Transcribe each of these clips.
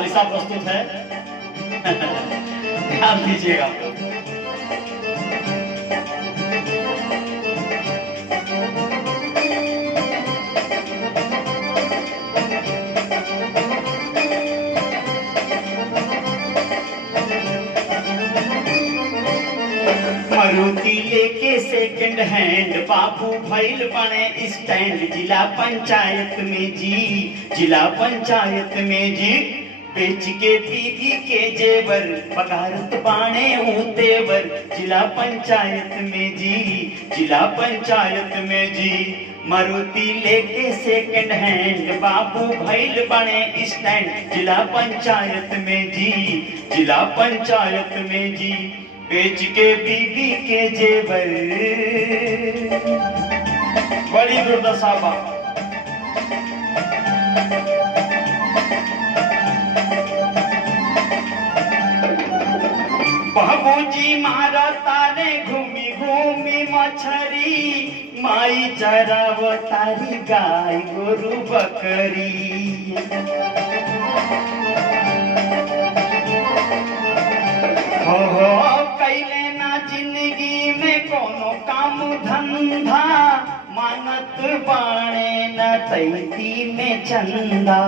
सालिसा प्रस्तुत है। ध्यान दीजिएगा। मारुति लेके सेकंड हैंड बाबू भैल बने स्टैंड जिला पंचायत में जी, जिला पंचायत में जी। बेच के बीबी के जेवर बगारत बाणे तेवर जिला पंचायत में जी, जिला पंचायत में जी। मारुति लेके सेकंड हैंड बाबू भैल बने स्टैंड जिला पंचायत में जी, जिला पंचायत में जी। बेच के बीबी के जेवर बड़ी दुर्दशा बा। बाबूजी मारा तारे घूमी घूमी मछरी, माई चराव तारी गाय गोरु बकरी। हो कैले ना जिंदगी में कोनो काम धंधा, मानत बाणे न तैती में चंदा।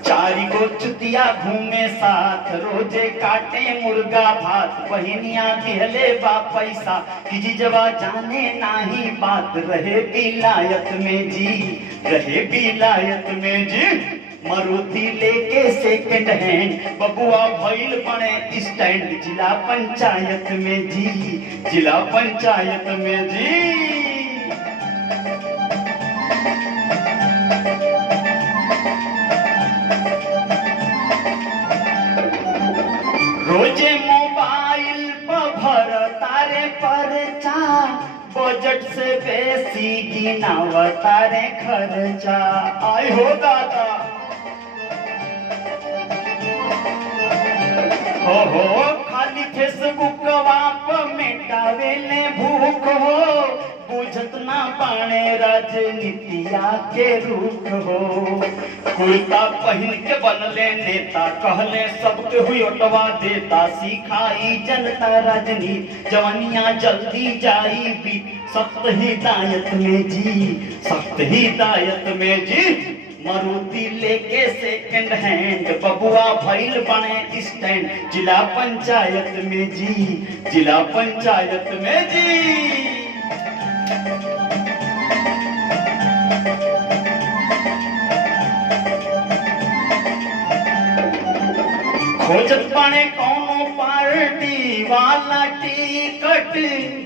चारी गो चुतिया घूमे साथ रोजे काटे मुर्गा भात, बहनिया दिहले बा पैसा कि जीजवा जाने नाही बात। रहे विलायत में जी, रहे विलायत में जी। मारुति लेके सेकंड हैंड बबुआ भैल बने स्टैंड जिला पंचायत में जी, जिला पंचायत में जी। रोजे मोबाइल पर भर तारे परचा, बजट से बेसी गिनाव तारे खर्चा। आय हो दादा हो खाली फेसबुक वाप मेटावेले भूख हो, बुझत ना पाने राजनीतिया के रूख हो। कुर्ता पहन के बनले नेता कहले सबके हुई ओटवा देता, सिखाई जनता राजनीति जवानिया जल्दी जाई भी। सख्त हिदायत में जी, सख्त हिदायत में जी। मारुति लेके सेकंड हैंड बबुआ भैल बने स्टैंड जिला पंचायत में जी, जिला पंचायत में जी। खोजत बने कोनो पार्टी वाला टिकट,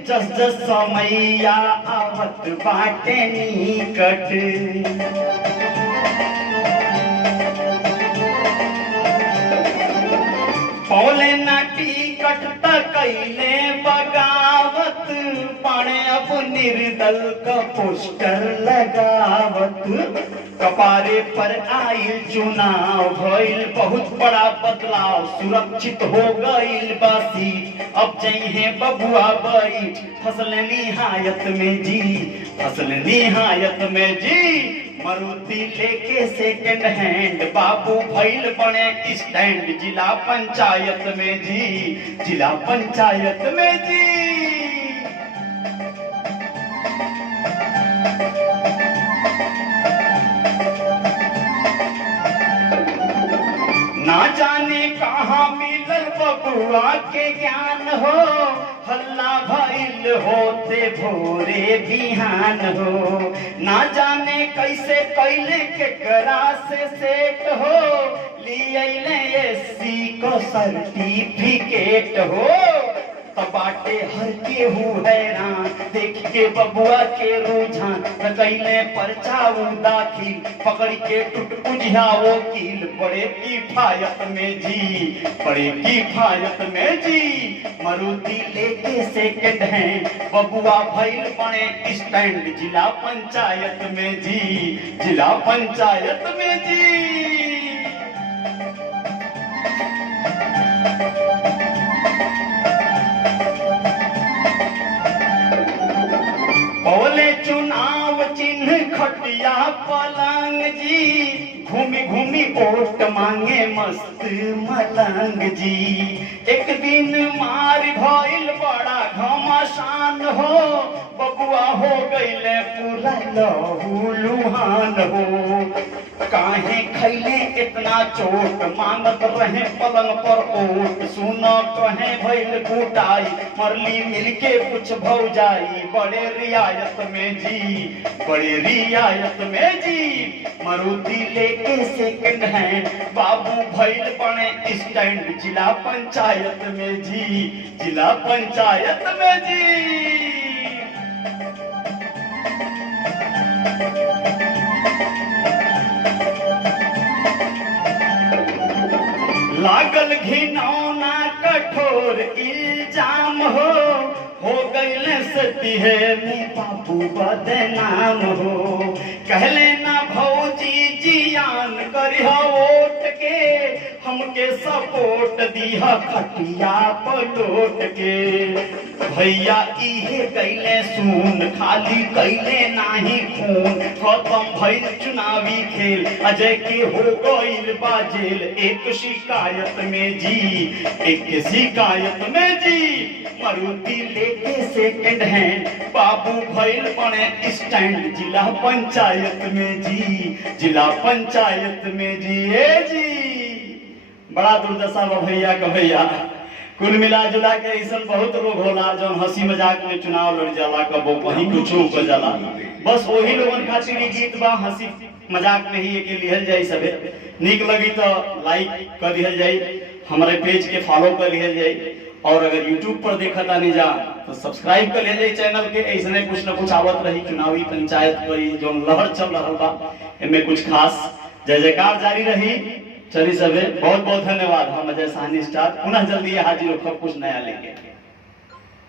जस जस समैया आवत बाटे निकट। पौले ना टिकट त कैले बगावत, पाने अब निर्दल का पोस्टर लगावत। कपारे पर आइल चुनाव भइल बहुत बड़ा बदलाव, सुरक्षित हो गइल बासी अब जइहे बबुआ बैठ। फसल निहायत में जी, फसल निहायत में जी। मारुति लेके सेकंड हैंड बाबू भैल बने स्टैंड जिला पंचायत में जी, जिला पंचायत में जी। ना जाने कहाँ मिलल बबुआ के ज्ञान हो, हल्ला भइल होते भोरे बिहान हो। ना जाने कैसे कैले केकरा से सेट हो, लियले एससी को सर्टिफिकेट हो। बाटे हर के हूँ हैरान देख के बबुआ के रुझान, कैले परचाऊ दाखिल पकड़ के टूट बुझिया वकील। बड़े किफायत में जी, बड़े किफायत में जी। मारुति लेके सेकंड हैंड बबुआ भैल बने स्टैंड जिला पंचायत में जी, जिला पंचायत में जी। बोले चुनाव चिन्ह खटिया पलंग जी, घूमी घूमी ओट मांगे मस्त मलंग जी। एक दिन मार भइल बड़ा घमासान हो, बबुआ हो गईले पूरा लहूलुहान हो। काहे खैले इतना चोट, मांगत रहे पलंग पर ओट। सुना कहे भइल कुटाई, मरली मिलके कुछ भौजाई। बड़े रियायत में जी, बड़े रियायत में जी। मारुति लेके सेकंड हैंड, बाबू भइल बने स्टैंड। जिला पंचायत में जी, जिला पंचायत में जी। लागल घिनौना कठोर इल्जाम हो गईले सती है में बाबू बदनाम हो। कहले ना भौजी जियान करिहा वोट के, हमके सपोर्ट दीहा खटिया पलोट के। भैया इहे कैले सुन, खाली कैले नाही खून। खत्म भइल चुनावी खेल, अजय के हो गईल बाजेल। एक शिकायत में जी, एक शिकायत में जी। मारुति लेके सेकंड हैंड, बाबू भइल बने स्टैंड। जिला पंचायत में जी, जिला पंचायत में जी। ए जी बड़ा दुर्दशा बा भैया का भैया। कुल मिला जुला के ऐसा बहुत लोग होला जो हंसी मजाक में चुनाव लड़ जाला, कबो कहीं कुछ हो जाला। बस वही लोगन खातिर ही गीत बा, हंसी मजाक में ही के लिहल जाई। सबे नीक लगी तो लाइक कर दिहल जाई, हमारे पेज के फॉलो कर लिहल जाई। और अगर यूट्यूब पर देखा तानी जा तो सब्सक्राइब कर ले चैनल के। ऐसे कुछ न कुछ आवत रही चुनावी पंचायत पर जो लहर चल रहा बा, इनमें कुछ खास जय जयकार जारी रही। चलिए सबे बहुत बहुत धन्यवाद। हम अजय साहनी स्टार पुनः जल्दी हाजिर हो कुछ नया लेके।